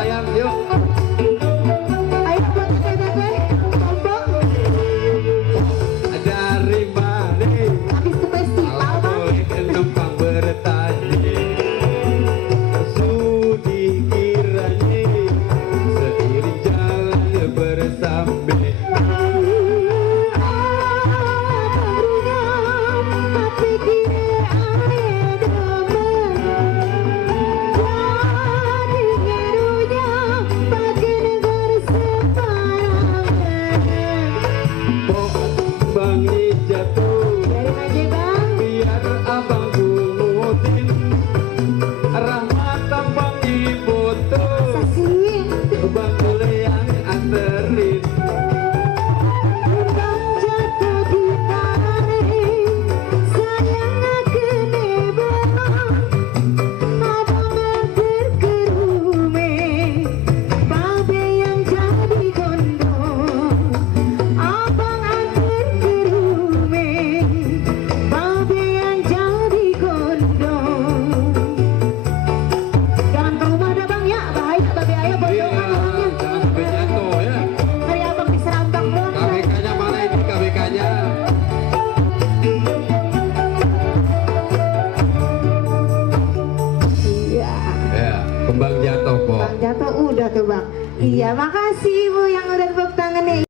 sayang, yuk. Ayo buat teteh, tombol. Dari mana? Habis ke festival bang. Numpang bertani sudi kiranya seiring jalan bersambil. Bangi jatuh biar abang gumutin rahmat abang ibu tuh bang yang anterin. Kembang jatuh, Po. Kembang jatuh udah tuh bang. Iya, makasih Bu yang udah tepuk tangan nih.